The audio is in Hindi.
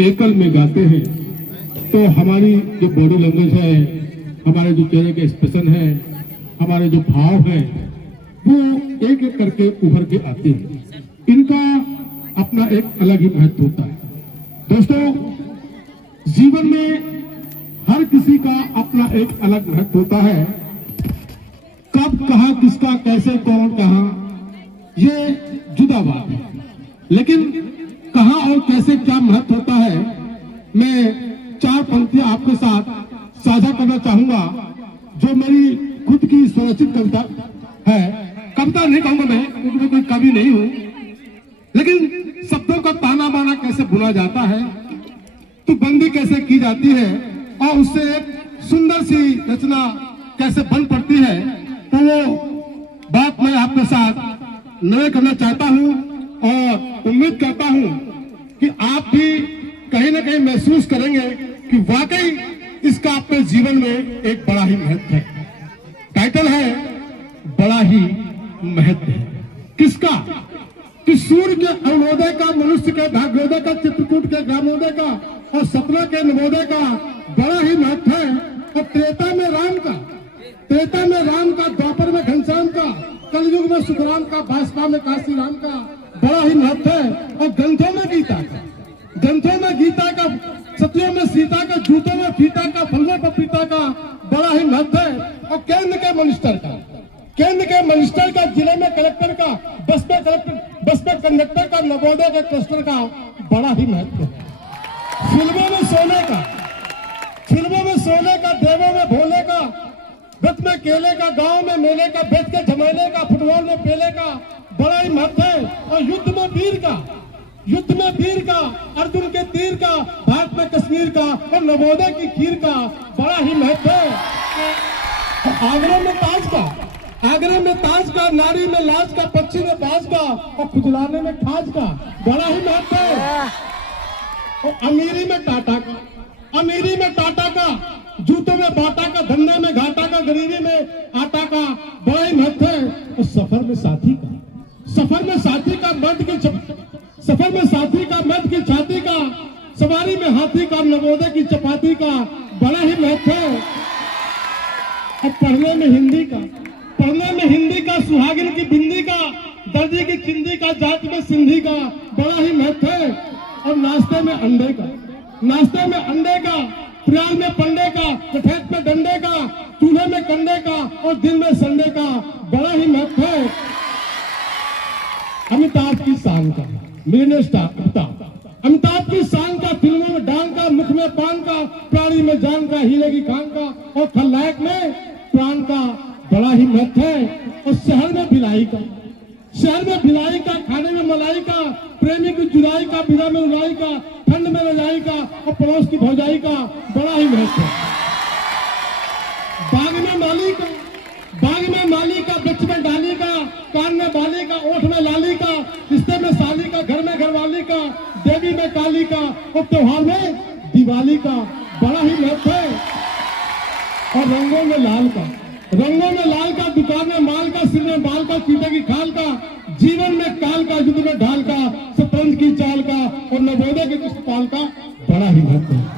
एकल में गाते हैं तो हमारी जो बॉडी लैंग्वेज है, हमारे जो चेहरे के एक्सप्रेशन है, हमारे जो भाव है, वो एक एक करके उभर के आते हैं। इनका अपना एक अलग ही महत्व होता है। दोस्तों, जीवन में हर किसी का अपना एक अलग महत्व होता है। कब, कहां, किसका, कैसे, कौन, कहां, ये जुदा बात है, लेकिन कहां और कैसे क्या महत्व होता है, मैं 4 पंक्तियां आपके साथ साझा करना चाहूंगा, जो मेरी खुद की स्वरचित कविता है। कविता नहीं कहूंगा मैं, क्योंकि मैं कोई कवि नहीं हूं, लेकिन शब्दों का ताना बाना कैसे बुना जाता है, तो बंदी कैसे की जाती है, और उससे एक सुंदर सी रचना कैसे बन पड़ती है, तो वो बात मैं आपके साथ नए करना चाहता हूं और उम्मीद करता हूं कि आप भी कहीं ना कहीं महसूस करेंगे कि वाकई इसका अपने जीवन में एक बड़ा ही महत्व है। टाइटल है बड़ा ही महत्व है। किसका? कि सूर्य के अरुणोदय का, मनुष्य के भाग्योदय का, चित्रकूट के ग्रामोदय का और सपना के नवोदय का बड़ा ही महत्व है। और त्रेता में राम का, द्वापर में घनश्याम का, कलयुग में सुखराम का, भास्पा में काशी राम का बड़ा ही महत्व है। और ग्रंथों में गीता का, सतियों में सीता का, जूतों में फीता का, फल में पपीता का बड़ा ही महत्व है। और केंद्र के मिनिस्टर का, जिले में कलेक्टर का, बस में कंडक्टर का, नवोदय के क्लस्टर का बड़ा ही महत्व है। फिल्मों में सोने का, देवों में भोले का, व्रत में केले का, गांव में मेले का, बेच के झमेले का, फुटबॉल में पेले का बड़ा ही महत्व है। और युद्ध में वीर का, अर्जुन के तीर का, भारत में कश्मीर का और नवोदय की खीर का बड़ा ही महत्व है। और आगरा में ताज का, नारी में लाज का, पक्षी में बाज का और खुजलाने में खाज का बड़ा ही महत्व है। और अमीरी में टाटा का, जूतों में बाटा का, धंधे में घाटा का, गरीबी में आटा का बड़ा ही महत्व है। और सफर में साथी का, मर्द की छाती का, सवारी में हाथी का, नवोदय की चपाती का बड़ा ही महत्व है। और पढ़ने में हिंदी का, सुहागिन की बिंदी का, दर्जी की चिंदी का, जाति में सिंधी का बड़ा ही महत्व है। और नाश्ते में अंडे का, प्यार में पंडे का, कठेत में डंडे का, चूल्हे में कंडे का और दिन में संडे का बड़ा ही महत्व है। अमिताभ की शान का, अमिताभ की शान का, फिल्मों में डांग का, मुख में पान का, प्राणी में जान का, हीरे की खान का और खलनायक में प्राण का बड़ा ही महत्व है। और शहर में भिलाई का, खाने में मलाई का, प्रेमी की जुदाई का, विदा में उलाई का, ठंड में रजाई का और पड़ोस की भौजाई का बड़ा ही महत्व है। बाग में माली का, वृक्ष में डाली का, कान में बाली का, ओठ में लाली का, रिश्ते में साली का, घर में घरवाली का, देवी में काली का और त्योहार में दिवाली का बड़ा ही महत्व है। और रंगों में लाल का, दुकान में माल का, सिर में बाल का, चीते की खाल का, जीवन में काल का, युद्ध में ढाल का, शतरंज की चाल का और नवोदय के कृष्णपाल का बड़ा ही महत्व है।